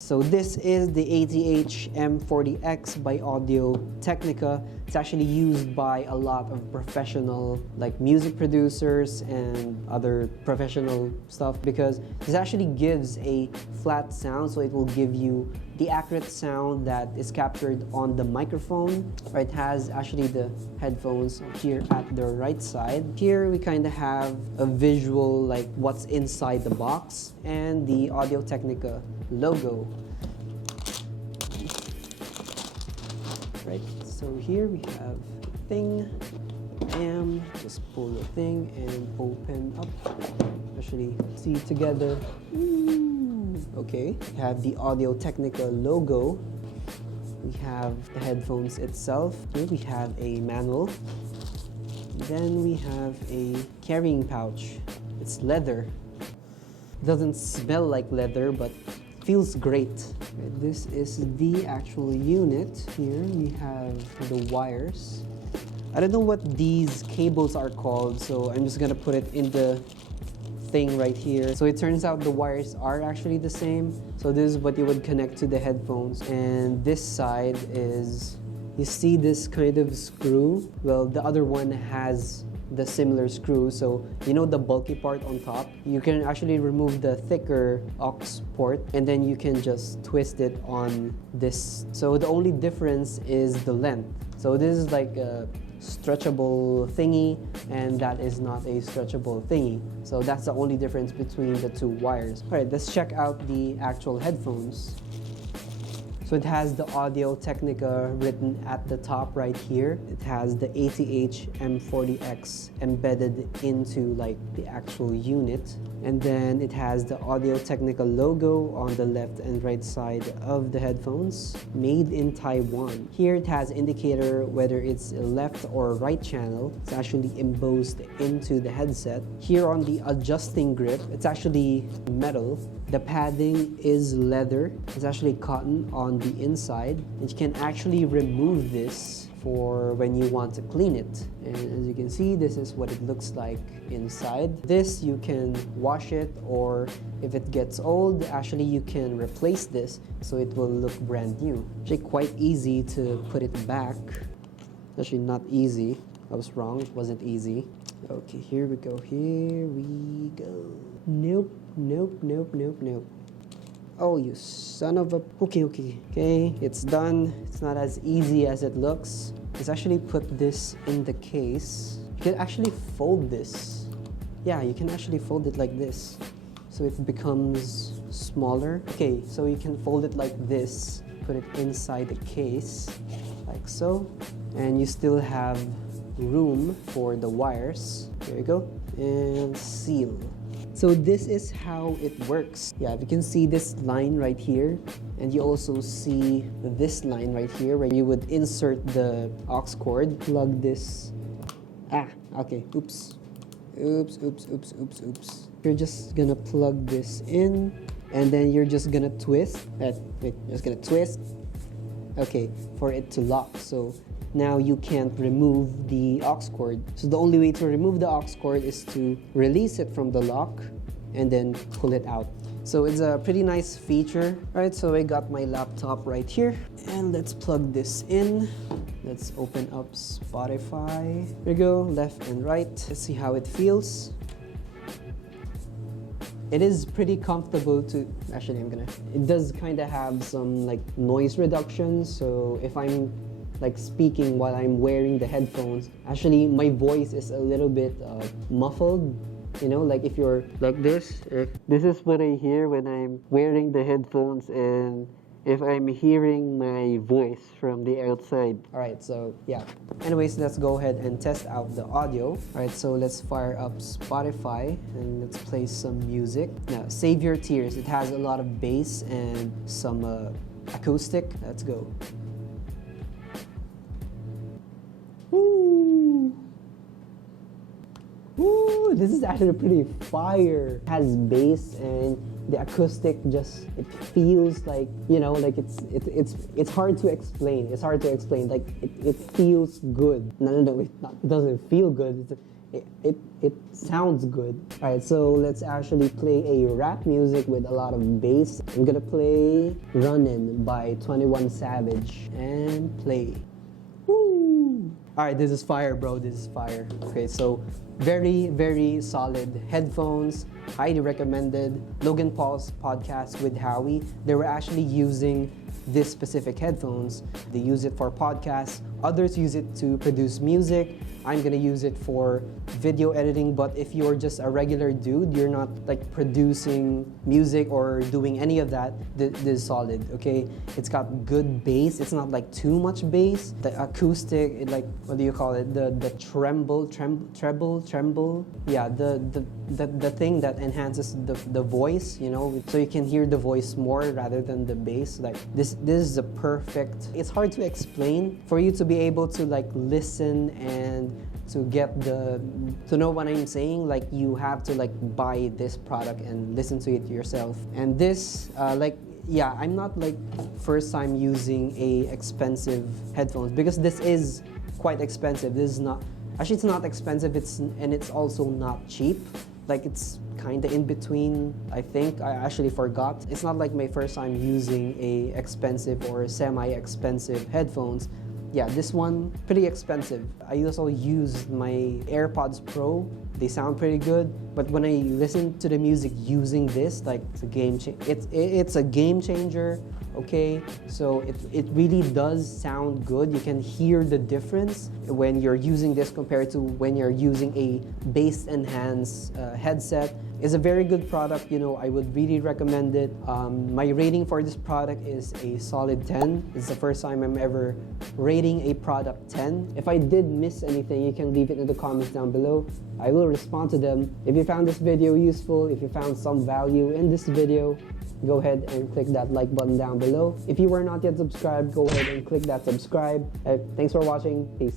So this is the ATH-M40x by Audio-Technica. It's actually used by a lot of professional like music producers and other professional stuff because this actually gives a flat sound, so it will give you the accurate sound that is captured on the microphone. It has actually the headphones here at the right side. Here we kind of have a visual like what's inside the box and the Audio-Technica logo. Right, so here we have the thing, and just pull the thing and open up, actually see together. Okay, we have the Audio-Technica logo, we have the headphones itself, here we have a manual, then we have a carrying pouch. It's leather, doesn't smell like leather but feels great. This is the actual unit. Here we have the wires. I don't know what these cables are called, so I'm just gonna put it in the thing right here. So it turns out the wires are actually the same. So this is what you would connect to the headphones. And this side is, you see this kind of screw? Well, the other one has the similar screw, so you know the bulky part on top, you can actually remove the thicker aux port and then you can just twist it on this. So the only difference is the length. So this is like a stretchable thingy and that is not a stretchable thingy, so that's the only difference between the two wires. Alright, let's check out the actual headphones. So it has the Audio-Technica written at the top right here. It has the ATH-M40x embedded into like the actual unit. And then it has the Audio-Technica logo on the left and right side of the headphones. Made in Taiwan. Here it has indicator whether it's a left or right channel. It's actually embossed into the headset. Here on the adjusting grip, it's actually metal. The padding is leather. It's actually cotton on the inside. And you can actually remove this for when you want to clean it. And as you can see, this is what it looks like inside. This, you can wash it, or if it gets old, actually you can replace this so it will look brand new. Actually quite easy to put it back. Actually not easy. I was wrong, it wasn't easy. Okay, here we go, here we go. Nope, nope, nope, nope, nope. Oh, you son of a... Okay, it's done. It's not as easy as it looks. Let's actually put this in the case. You can actually fold this. Yeah, you can actually fold it like this, so it becomes smaller. Okay, so you can fold it like this, put it inside the case, like so, and you still have room for the wires. There you go, and seal. So this is how it works. Yeah, you can see this line right here, and you also see this line right here where you would insert the aux cord, plug this. Okay, oops. You're just gonna plug this in, and then you're just gonna twist. Just gonna twist. Okay, for it to lock. So now you can't remove the aux cord. So the only way to remove the aux cord is to release it from the lock and then pull it out. So it's a pretty nice feature. Alright, so I got my laptop right here, and let's plug this in. Let's open up Spotify. Here we go, left and right. Let's see how it feels. It is pretty comfortable to, actually it does kind of have some like noise reduction, so if I'm like speaking while I'm wearing the headphones, actually my voice is a little bit muffled. You know, like if you're like this, this is what I hear when I'm wearing the headphones and if I'm hearing my voice from the outside. Alright, so yeah. Anyways, let's go ahead and test out the audio. Alright, so let's fire up Spotify and let's play some music. Now, Save Your Tears. It has a lot of bass and some acoustic. Let's go. Ooh, this is actually pretty fire. It has bass and the acoustic just, it feels like, you know, like it's hard to explain. It's hard to explain. Like it feels good. No, it doesn't feel good. it sounds good. All right, so let's actually play a rap music with a lot of bass. I'm gonna play Runnin' by 21 Savage and play. Woo! All right, this is fire, bro. This is fire. Okay, so very, very solid headphones. Highly recommended. Logan Paul's podcast with Howie, they were actually using this specific headphones. They use it for podcasts. Others use it to produce music. I'm gonna use it for video editing, but if you're just a regular dude, you're not like producing music or doing any of that, this is solid, okay? It's got good bass. It's not like too much bass. The acoustic, like, what do you call it? The treble. Yeah, the thing that enhances the voice, you know, so you can hear the voice more rather than the bass. Like this is a perfect. It's hard to explain. For you to be able to like listen and to get to know what I'm saying, like you have to like buy this product and listen to it yourself. And this yeah, I'm not like first time using a expensive headphones, because this is quite expensive. This is not, actually it's not expensive, it's also not cheap. Like it's kind of in between, I think. I actually forgot. It's not like my first time using a expensive or semi-expensive headphones. Yeah, this one, pretty expensive. I also use my AirPods Pro. They sound pretty good, but when I listen to the music using this, like it's a it's a game changer, okay? So it really does sound good. You can hear the difference when you're using this compared to when you're using a bass enhanced headset. It's a very good product, you know, I would really recommend it. My rating for this product is a solid 10. It's the first time I'm ever rating a product 10. If I did miss anything, you can leave it in the comments down below. I will respond to them. If you found this video useful, if you found some value in this video, go ahead and click that like button down below. If you were not yet subscribed, go ahead and click that subscribe. Thanks for watching. Peace.